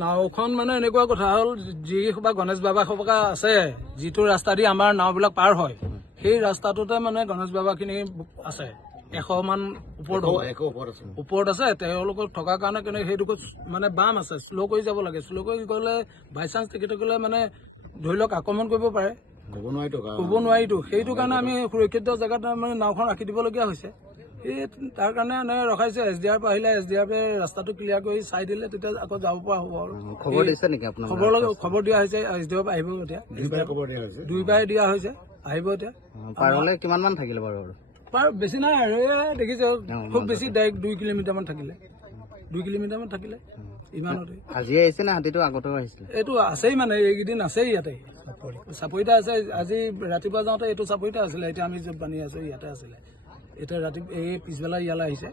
নাওখন মানে এনেকুৱা কথা হ'ল যি বা গণেশ বাবা সভা আছে যিটো ৰাস্তা দি আমাৰ নাওবিলাক পাৰ হয় সেই ৰাস্তাটোতে মানে গণেশ বাবাখিনি আছে 100 মান ওপৰত আছে তেওঁলোকৰ থকাৰ কাৰণে কিন্তু সেইডোখৰত মানে বাম আছে শ্ল' কৰি যাব লাগে শ্ল' কৰি গ'লে বাই চান্স তেখেতে গ'লে মানে ধৰি লওক আক্ৰমণ কৰিব পাৰে ক'ব নোৱাৰিতো সেইটো কাৰণে আমি সুৰক্ষিত জেগাত মানে নাওখন ৰাখি দিবলগীয়া হৈছে এই তাৰ কাৰণে এনেকৈ ৰখাইছে SDR আহিলে SDR ৰাস্তাটো ক্লিয়াৰ কৰি চাই দিলে তেতিয়া আকৌ যাব পৰা হ'ব আৰু খবৰ দিছে নেকি আপোনাক খবৰ দিয়া হৈছে SDR আহিব এতিয়া দুইবাৰে দিয়া হৈছে আহিব এতিয়া পাৰলে কিমান মান থাকিলে বাৰু বেছি নাই আৰু দেখিছে খুব বেছি ডাইৰেক্ট 2 কিলোমিটাৰ মান থাকিলে 2 কিলোমিটাৰ মান থাকিলে ইমানতে আজি আহিছে না হাতীটো আগতেও আহিছিলে এইটো আছেই মানে এইকেইদিন আছেই ইয়াতে চাপৰিটা আছে আজি ৰাতিপুৱা যাওঁতে এইটো চাপৰিটা আছিলে এতিয়া আমি য'ত বানি আছো ইয়াতে আছিলে এতিয়া ৰাতি এই পিছবেলা ইয়ালৈ আহিছে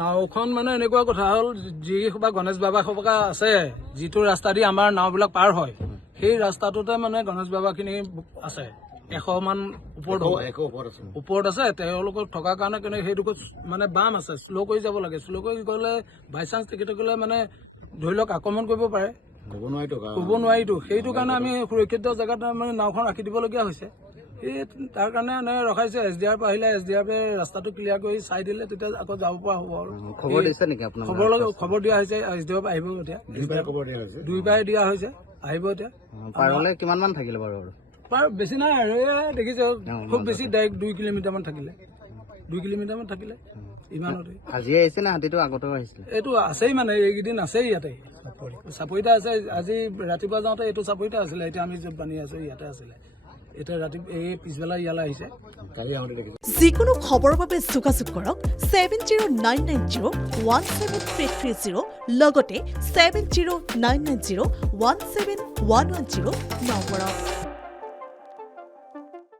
নাওখন মানে এনেকুৱা কথা হ'ল যি বা গণেশ বাবা সভা আছে যিটো ৰাস্তা দি আমাৰ নাওবিলাক পাৰ হয় সেই ৰাস্তাটোতে মানে গণেশ বাবাখিনি আছে 100 মান ওপৰত আছে তেওঁলোকৰ থকাৰ কাৰণে কিন্তু সেইডোখৰত মানে বাম আছে শ্ল' কৰি যাব লাগে শ্ল' কৰি গ'লে বাই চান্স তেখেতে গ'লে মানে ধৰি লওক আক্ৰমণ কৰিব পাৰে ক'ব নোৱাৰিতো সেইটো কাৰণে আমি সুৰক্ষিত জেগাত মানে নাওখন ৰাখি দিবলগীয়া হৈছে এই তাৰ কাৰণে এনেকৈ ৰখাইছে SDR আহিলে SDR ৰাস্তাটো ক্লিয়াৰ কৰি চাই দিলে তেতিয়া আকৌ যাব পৰা হ'ব আৰু খবৰ দিছে নেকি আপোনাক খবৰ দিয়া হৈছে SDR আহিব এতিয়া দুইবাৰে দিয়া হৈছে আহিব এতিয়া পাৰলে কিমান মান থাকিলে বাৰু বেছি নাই আৰু দেখিছে খুব বেছি ডাইৰেক্ট 2 কিলোমিটাৰ মান থাকিলে 2 কিলোমিটাৰ মান থাকিলে ইমানতে আজি আহিছে না হাতীটো আগতেও আহিছিলে এইটো আছেই মানে এইকেইদিন আছেই ইয়াতে চাপৰিটা আছে আজি ৰাতিপুৱা যাওঁতে এইটো চাপৰিটা আছিলে এতিয়া আমি য'ত বানি আছো ইয়াতে আছিলে এতিয়া ৰাতি এই পিছবেলা ইয়ালৈ আহিছে যিকোনো খবৰৰ বাবে যোগাযোগ কৰক 7099017330 লগতে 7099017110 নম্বৰত।